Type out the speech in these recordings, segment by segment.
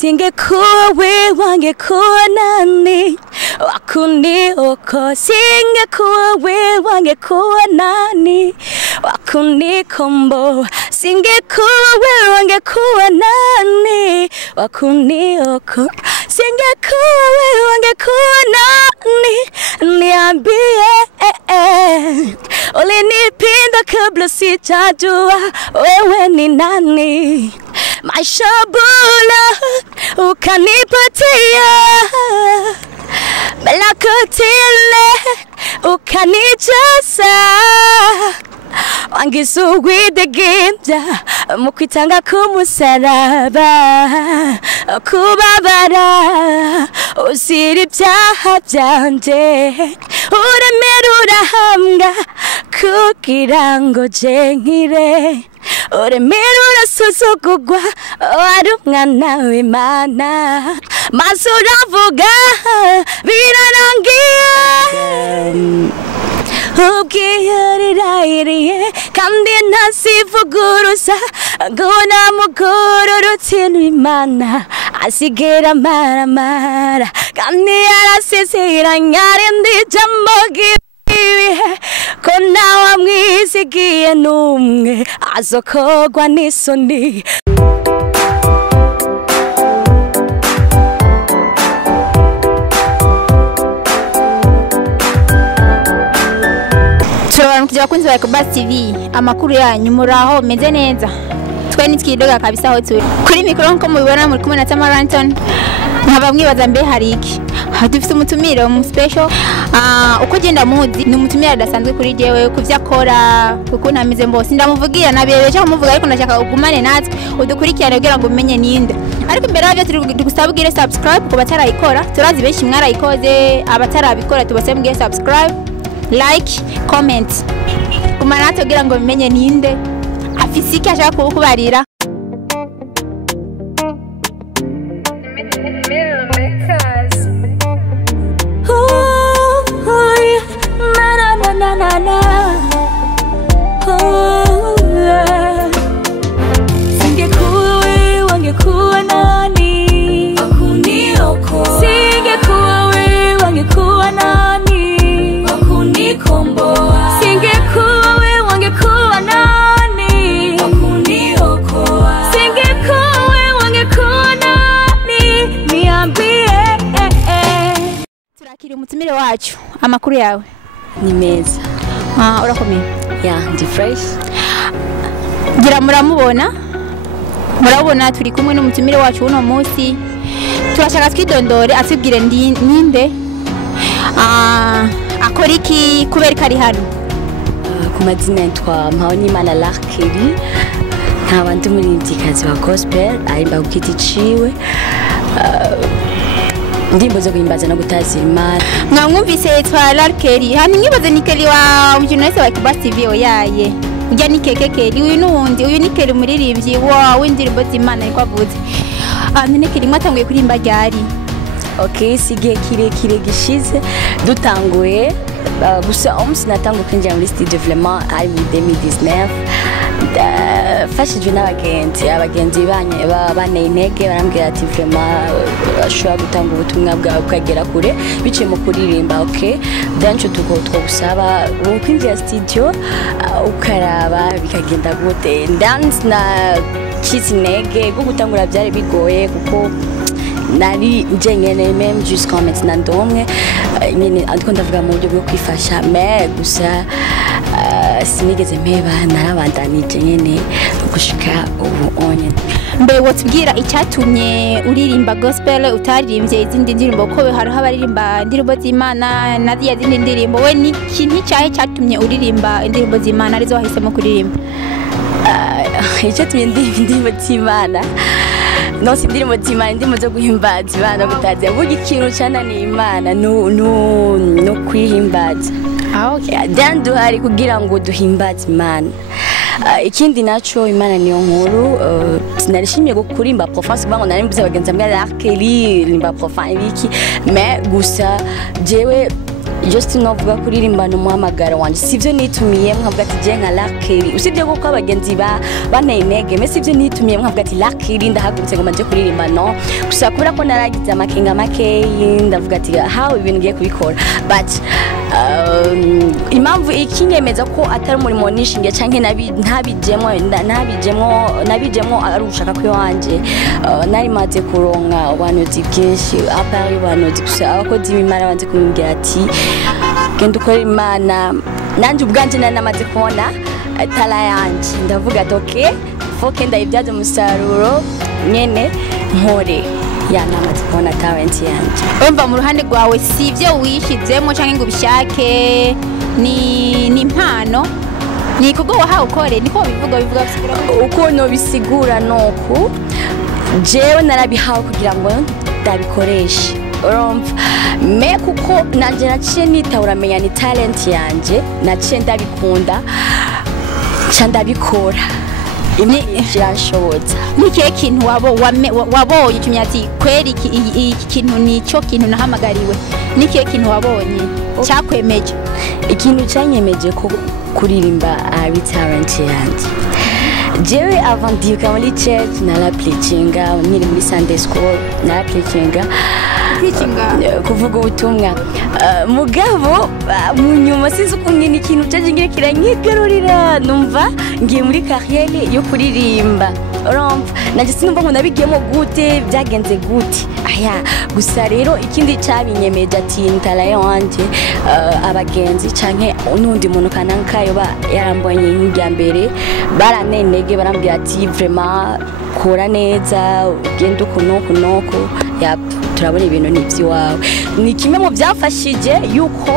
singekuwa wewe wangekuwa nani wakuniokoa, singekuwa wewe wangekuwa nani wakunikomboa, singekuwa wewe wangekuwa nani wakuniokoa, singekuwa wewe wangekuwa nani, niambie ulinipenda kabla sijajua wewe ni nani, maisha bora ukanipatia, baraka tele ukanijaza, wangisuwidegembya mu kwitanga k'umusaraba, kubabara uzira ibyaha byanje, uremera urahambwa kugira ngo je nkire, uremera urasuzugurwa wari umwana w'Imana, maze uravuga birarangiye, ubwiyarirairiye kandi ntasivuguruza ngo namugororotse n'Imana asigera maramara, kandi yarasezeranya rindi jambo gibihe ko nawe amwisigiye n'umwe azokogwa n'isoni. Kujya kunzi wa Kubasi TV, amakuru yanyu muraho meze neza, twe nitwidoga kabisa aho turi kuri mikoro nko mubibona muri kumwe na Tamaranton, nkabamwibaza mbe hari iki, dufite umutumire mu special uko genda muzi ni umutumire adasanzwe kuri jewe kuvya akora kuko namize mbose ndamuvugira nabiyebeje kumuvuga, ariko ndashaka ugumane natwe udukurikirane kugira ngo umenye ninde, ariko imbere y'abyo turi gusabwire subscribe ku batarayikora, turazi benshi mwarayikoze, abatarabikora tubasabwire subscribe, like, comment. Kumanate kugira ngo bimenye ninde afise iki ashaka kukubarira. Singekuwa wewe wangekuwa nani wakuniokoa, singekuwa wewe wangekuwa nani wakunikomboa, singekuwa wewe wangekuwa nani wakuniokoa, singekuwa wewe wangekuwa nani, niambie Turakiri umutumire wacu, amakuru yawe ni meza. Urakomeye? Ndi fresh. Gira murabona turi kumwe n'umutumire wacu uno munsi, turashaka twidondore atubwire ninde akora iki kubera kari hano. Ku mazina yitwa mpano Lar Kelly, nkaba ndi umuririmbyikazi wa gospel, arimba gukita iciwe, ndimbo zo guhimbaza no gutaza Imana. Mwamwumvise yitwa Lar Kelly, hani nkibaze ni Kelly wa umukino wese wa Kubasi TV oyaye, ujya ni Kelly, uyu n'uwundi, uyu ni Kelly umuririmbyi w'indirimbo z'Imana ariko avuze, none Kelly mwatanguye kuririmba ryari? Okay, sigiye kirekire gishize dutanguye, gusa umunsi natanguye kwinjira muri studio vraiment ari mu 2019, fashijwe n'abagenzi bane intege barambwira ati vraiment ashobora gutanga ubutumwa bwawe bukagera kure biciye mu kuririmba. Okay, danco twagusaba kwinjira studio ukaraba bikagenda gute, dance na intege go gutangura byari bigoye kuko nari njyenyene même jusqu'à maintenant ndomwe nyine ariko ndavuga mu buryo bwo kwifasha, mais gusa sinigeze mpeba, narabandanije nyene gushika ubu onye. Mbe wotubwira icyatumye uririmba gospel utaririmbye izindi ndirimbo, ko hariho abaririmba indirimbo z'Imana na zindi ndirimbo, we ni kintu cyahe cyatumye uririmba indirimbo z'Imana arizo wahisemo kuririmba? Icyatumye indirimbo z'Imana no si ndirimbo z'Imana, ndimo zo guhimbaza Imana gutaza burya ikintu cyane ni Imana no kwihimbaza. Okay, dandu hari kugira ngo duhimbaze Imana. Ikindi naco Imana niyo nkuru, sinarishimye gukurimba profane kubango nari mbuze abagenzi mbwa Lar Kelly limba profane ibiki, mais gusa jewe just novuga kuririmba n'umuhamagaro wanje sivyo nitumiye nkavuga ati je nka Lar Kelly usibye ko abagenzi baneye intege me sivyo nitumiye nkavuga ati Lar Kelly ndahagurutse ngo maje kuririmba no gusa kubera ko naragize amakenga makeyi ndavuga ati how ibintu ngiye kubikora but impamvu ikinyemeza ko atari umurimo nishinge canke nabijemo ari ushaka kwi wanje nari maze kuronka abantu byinshi apari abantu gusa abakozi b'Imana banze kumbwira ati genda ukora Imana nanje ubwanje namaze kubona tala yanje ndavuga ati okay foke ndayibyaje umusaruro nyene nkore namaze kubona talent yanje umva mu ruhande rwawe sivyo wishizemo canke ngo bishake ni impano ni kugo wahawe ukore niko bivuga bisigura uko no bisigura noko jewe narabihawe kugira ngo ndabikoreshe urumva me kuko nanje naciye nitahura menya ni talent yanje naciye ndabikunda ca ndabikora imwe irashobotsa nike kintu wabonye tumya ati kweri iki kintu nico kintu nahamagariwe nike kintu wabonye cyakwemeje ikintu cyanyemeje ko kuririmba ari talent yanje jewe avant d'y muri church nara preachinga nyiri muri Sunday school nara preachinga kuvuga ubutumwa mugabo mu nyuma sinzi ukuntu ikintu cyaje ngiye kiranyigarurira numva ngiye muri carrière yo kuririmba urumva naje sinumva ngo nabigiyemo gute byagenze gute aya gusa rero ikindi cyabinyemeje ati ntalaye wanje abagenzi canke unundi muntu kanankayo yarambonye nk'ijya mbere baranenege barambwira ati vraiment kora neza ugenda ukunoko turabona ibintu n'iby'iwawe ni kimwe mu byafashije yuko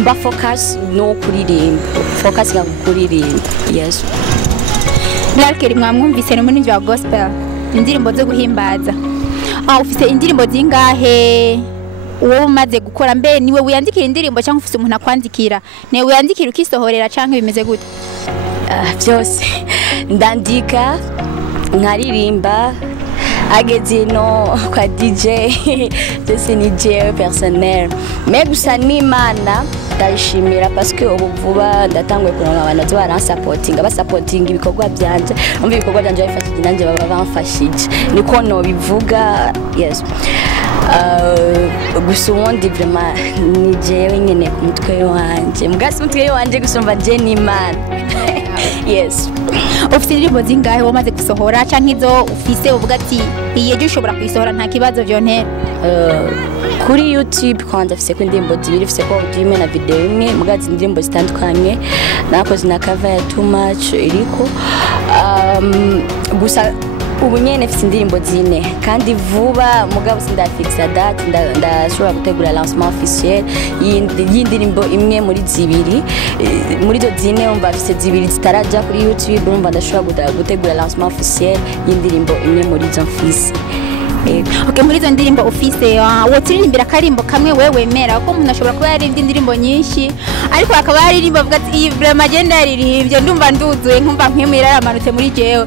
mba focus no kuririmba focus ga kuririmba yes Lar Kelly mwamwumvise no muri wa gospel indirimbo zo guhimbaza ufise indirimbo zingahe wowe umaze gukora mbe niwe wiyandikira indirimbo cyangwa ufise umuntu akwandikira niwe wiyandikira ukisohorera canke bimeze gute vyose ndandika nkaririmba ageze no kwa DJ c'est ni jewe personnel mais gusa n'Imana ndayishimira parce que ubu vuba ndatangwe kuronka abantu basupporting ibikorwa byanje umva ibikorwa byanje bifashije nanje baba bamfashije niko no bivuga yes gusa ubundi vraiment ni jewe nyene ku mutwe wanje mugasi mutwe wanje gusumva je n'Imana yes ufite indirimbo zingahe wamaze gusohora canke izo ufise uvuga ati iyeje ushobora kuyisohora nta kibazo vyontera kuri YouTube kwanda afise ko indirimbo zibiri ufise ko audio na video imwe mugazi indirimbo zitandukanye nakoze na cover ya too much iriko gusa ubu nyene afise indirimbo zine kandi vuba mugabo sindafixa date ndashobora gutegura lancement officiel y'indirimbo imwe muri zibiri muri zo zine umva afise zibiri zitaraja kuri YouTube urumva ndashobora gutegura lancement officiel y'indirimbo imwe muri zo mfise okay muri zo ndirimbo ufise wotiririmbira karimbo kamwe wewe mera ko umuntu ashobora kuba yari indirimbo nyinshi ariko akaba yari indirimbo avuga ati vraiment agenda yaririmbye ndumva nduzuye nkumva nkemera yamanutse muri jewe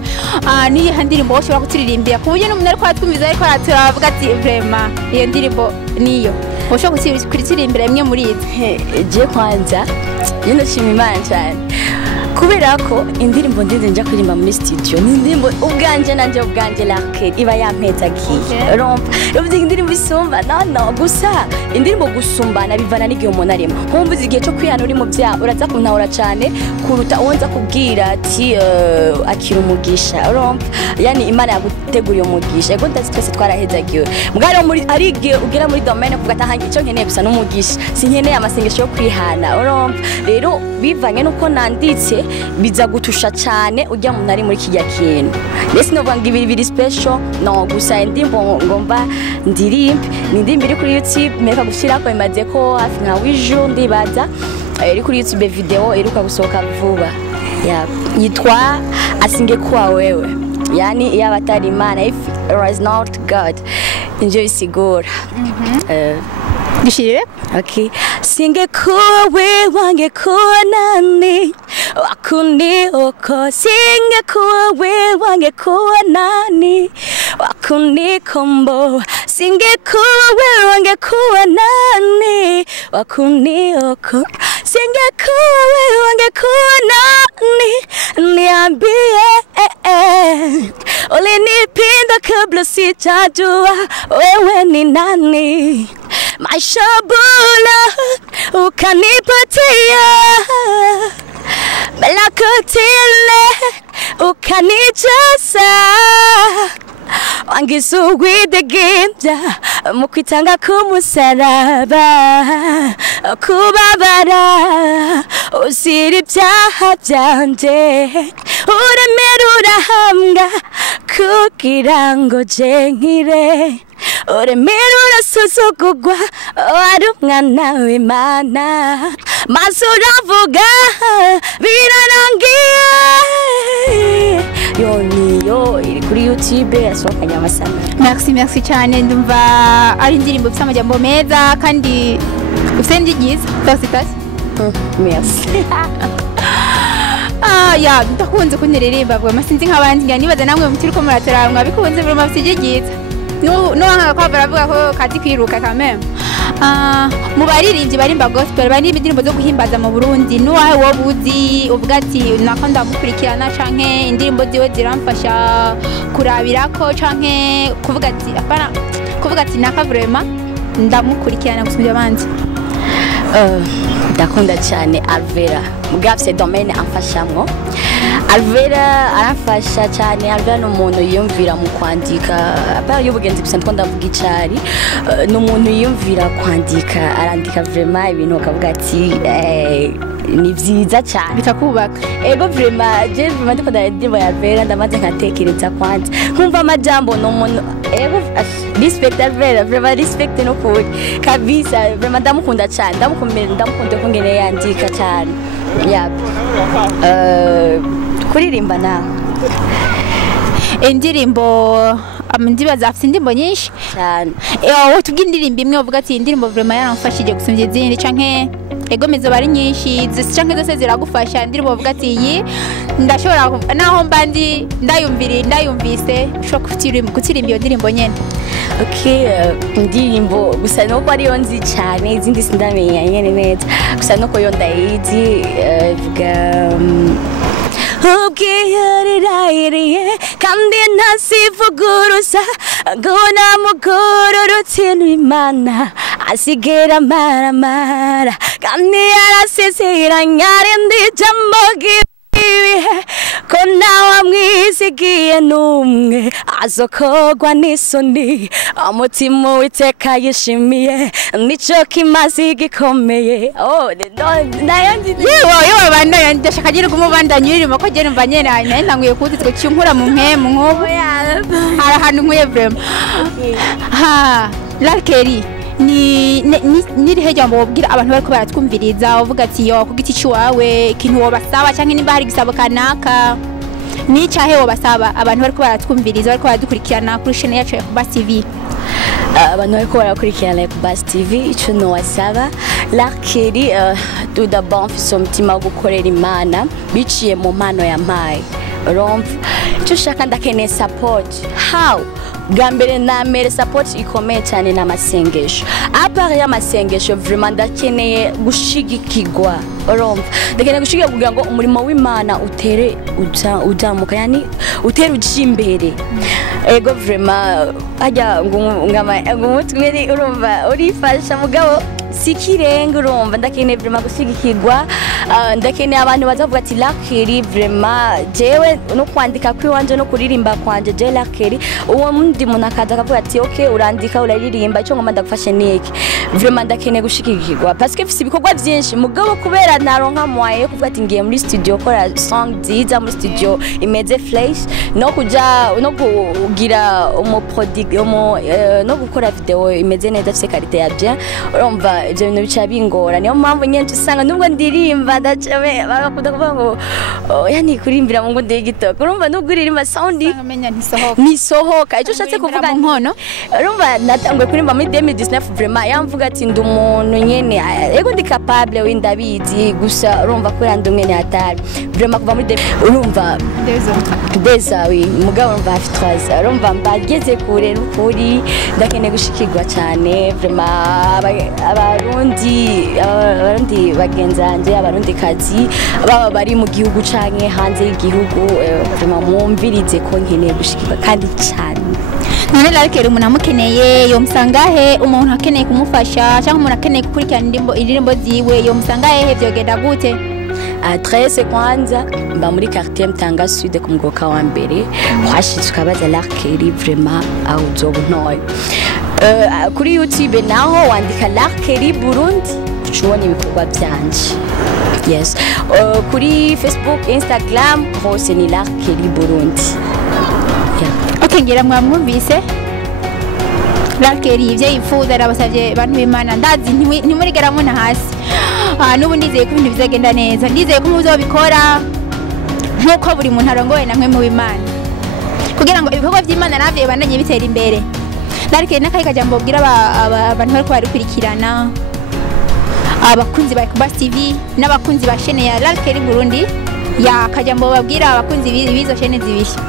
ni indirimbo ushobora gutiririmbira ku buryo n'umuntu ariko atwumviza ariko aravuga ati vraiment iyo ndirimbo niyo ushobora gutiririmbira imwe muri izo je kwanza yino shima Imana cyane kubera ko indirimbo ndende nja kuririmba muri studio ni indirimbo ubwanje nanje ubwanje Lar Kelly iba yampeza giye rompa uvuze indirimbo isumba no gusa indirimbo gusumbana bivana n'igihe umuntu arimo nkumbuze igihe cyo kwihana uri mu bya uraza kuntahura cyane kuruta uwonza kubwira ati akira umugisha rompa yani Imana yaguteguriye umugisha ego ndazi twese twarahezagiwe mugari muri arigiye ugera muri domaine kuvuga atahangi cyo nkeneye gusa n'umugisha sinkeneye amasengesho yo kwihana rompa rero bivanye nuko nanditse biza gutusha cyane ujya mu nari muri kijya kintu ndetse no vanga ibiri special no gusa indirimbo ngomba ndirimbe n'indirimbo iri kuri YouTube meka gushira ko imaze ko hafi nka w'ijoro ndibaza iri kuri YouTube video iruka gusohoka vuba yitwa asinge kwa wewe yani iyo abatari Imana if it is not God enjoy sigura Bishire? Okay. Singe kuwe wange kuwa nani wakuni oko singe kuwe wange kuwa nani wakuni kombo singekuwa wewe wangekuwa nani wakuniokoa, singekuwa wewe wangekuwa nani, niambie ulinipenda kabla sijajua wewe ni nani, maisha bora ukanipatia, belakotile ukanijaza, wangisugwidegembya mu kwitanga k'umusaraba, kubabara uzira ibyaha byanje, uremera urahambwa kugira ngo je nkire, uremera urasuzugurwa wari umwana w'Imana, maze uravuga birarangiye. Yo iri kuri YouTube yasohokanye amasanamu. Merci cyane, ndumva ari indirimbo ifite amajambo meza kandi ufite n'inyigiza. Merci. Ya ndakunze kuniririmba vraiment sinzi nk'abandi ngira nibaza namwe mutiri ko murataranga bikunze vraiment bisigigiza. No hanga baravuga ko kati kwiruka kameme. Mu baririmbyi barimba gospel bari indirimbo zo guhimbaza mu Burundi, nuwahe wobuzi uvuga ati nakanda mukurikirana canke indirimbo ziwe ziramfasha kurabirako canke kuvuga ati apana kuvuga ati naka vraiment ndamukurikirana gusubya abandi? Ndakunda cyane Alvera mugafse domaine amfashamwo. Alvera arafasha cyane. Alvera ni umuntu yiyumvira mu kwandika, apara y'ubugenzi gusa ndiko ndavuga icari, ni umuntu yiyumvira kwandika, arandika vraiment ibintu akavuga ati ni vyiza cyane bitakubaka. Ego vraiment je vraiment ndiko ndadirimba ya Alvera ndamaze nkatekereza kwanza nkumva amajambo no umuntu ego respect Alvera vraiment respect no kuri kabisa vraiment ndamukunda cyane, ndamukunda ko ngene yandika cyane. Kuririmba nawe indirimbo ndibaza afite indirimbo nyinshi cyane. Wowe tubwire indirimbo imwe uvuga ati indirimbo vraiment yaramfashije gusumvya izindi canke ego mezo bari nyinshi canke zose ziragufasha, indirimbo uvuga ati iyi ndashobora naho mbandi ndayumvise ushobora gutirimba iyo ndirimbo nyene? Okay, indirimbo gusa nuko ariyo nzi cyane, izindi sindamenya nyene neza, gusa nuko yo ndayizi vuga ubwiyarirairiye kandi ntasivuguruza ngona mugororotse n'Imana asigera maramara kandi yarasezeranya rindi jambo gibihe ko nawe amwisigiye n'umwe azokogwa n'isoni, umutima w'iteka yishimiye nico kimazi gikomeye. Yewe bana ndashaka gira kumubandanya irimo ko gera mva nyene ntanguye kuzitwe cyunkura mu mpemu nkubu hari ahantu nkuye vraiment. Lar Kelly ni rihe jambo wabwira abantu bariko baratwumviriza uvuga ati yo kugiti ciwawe ikintu wobasaba canke nimba hari gisabo kanaka ni cyahe wobasaba abantu bariko baratwumviriza bariko baradukurikirana kuri chaîne yacu ya Bas TV? Abantu bariko barakurikirana ku Bas TV ico no wasaba Lar Kelly tout d'abord mfise umutima wo gukorera Imana biciye mu mpano ya mpaye romp cyo shaka ndakeneye support. How? Gambere na mere support ikomeye cyane na masengesho. Apart ya masengesho vraiment ndakeneye gushigikirwa romp, ndakeneye gushigikirwa kugira ngo umurimo w'Imana utere udamuka, yani utere ujimbere. Ego vraiment ajya ngumutwe urumva urifasha mugabo sikirenga urumva, ndakeneye vraiment gushigikirwa, ndakeneye abantu bazavuga ati Lar Kelly vraiment jewe no kwandika kuri wanje no kuririmba kwanje je Lar Kelly, uwo mundi muntu akaza akavuga ati okay urandika uraririmba icyo ngoma ndagufashe niki, vraiment ndakeneye gushigikirwa parce que fisi bikorwa byinshi mugabo kubera naronka mwaye kuvuga ati ngiye muri studio kora song nziza muri studio imeze flash no kuja no kugira no gukora video imeze neza fise qualité ya bien urumva urumva ivyo bintu bica bingora niyo mpamvu nyene tusanga nubwo ndirimba ndacabe bagakunda kuvuga ngo yani kurimbira mu ngundi y'igitoko urumva nubwo uririmba sound nisohoka ico ushatse kuvuga nkono urumva natangwe kurimba muri 2019 vraiment yamvuga ati ndi umuntu nyene ego ndi capable windabizi gusa urumva ko yandi umwe ni atari vraiment kuva muri urumva deza wi mugabo urumva hafi 3 urumva mbageze kure n'ukuri ndakeneye gushikirwa cyane vraiment abarundi bagenzanje abarundi kazi baba bari mu gihugu canke hanze y'igihugu vraiment mwumvirize ko nkeneye gushikirwa kandi cyane none Lar Kelly umuntu amukeneye yomusangahe umuntu akeneye kumufasha cyangwa umuntu akeneye gukurikirana indirimbo ziwe yomusangahe he byogenda gute adresse kwanza mba muri quartier Mtanga Sud ku mgoka wa mbere washitswe abaza Lar Kelly vraiment au zobuntoye kuri YouTube naho wandika Lar Kelly Burundi ucubona ibikorwa byanje yes kuri Facebook Instagram hose ni Lar Kelly Burundi okay ngira mwamwumvise Lar Kelly ivyo yifuza arabasavye bantu b'Imana ndazi ntimurigeramo na hasi nubu ndizeye ko ibintu bizagenda neza ndizeye ko muzobikora nkuko buri muntu arongowe namwe mu b'Imana kugira ngo ibikorwa by'Imana navye bandanye bitera imbere Lar Kelly nakaye kajambo bwira abantu bari kwarikurikirana abakunzi ba Bas TV n'abakunzi ba chaîne ya Lar Kelly Burundi ya kajambo babwira abakunzi bizo chaîne zibishye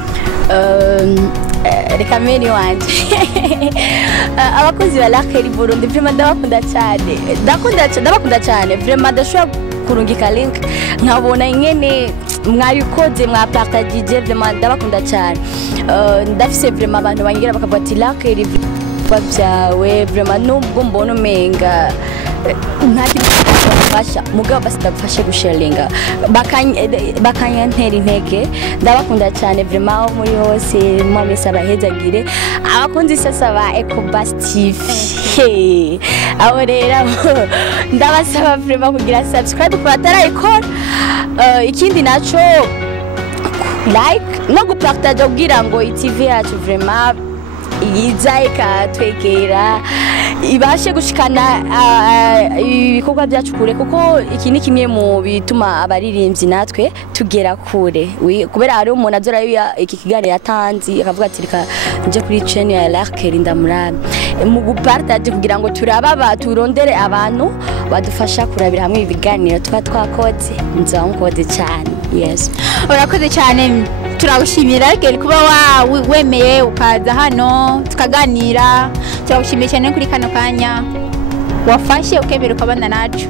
reka meni wanje abakozi ba Lar Kelly Burundi vraiment ndabakunda cyane vraiment ndashobora kurungika link nkabona ingene mwabikoze mwapartagije vraiment ndabakunda cyane ndafise vraiment abantu bangira bakavuga ati Lar Kelly vyawe vraiment nubwo mbona umenga ntaki bafasha mugabo basi ndagufashe gusharinga bakanyantera intege ndabakunda cyane vraiment muri hose mwamese abahezagire abakunzi sasa ba Bas TV abo rero ndabasaba vraiment kugira subscribe ku batarayikora ikindi naco like no gupartage kugira ngo TV yacu vraiment iza ikatwegera ibashe gushikana ibikorwa byacu kure kuko iki ni kimwe mu bituma abaririmbyi natwe tugera kure kubera hari umuntu azora iki kiganiro yatanzi akavuga ati reka nje kuri chaîne ya Lar Kelly ndamurabe mu gupartage kugira ngo turondere abantu badufasha kurabira hamwe ibiganiro tuba twakoze nzamukode cyane yes urakoze cyane turagushimira Lar Kelly kuba wemeye ukaza hano tukaganira turagushimiye cyane kuri kano kanya wafashe ukemera ukabana nacu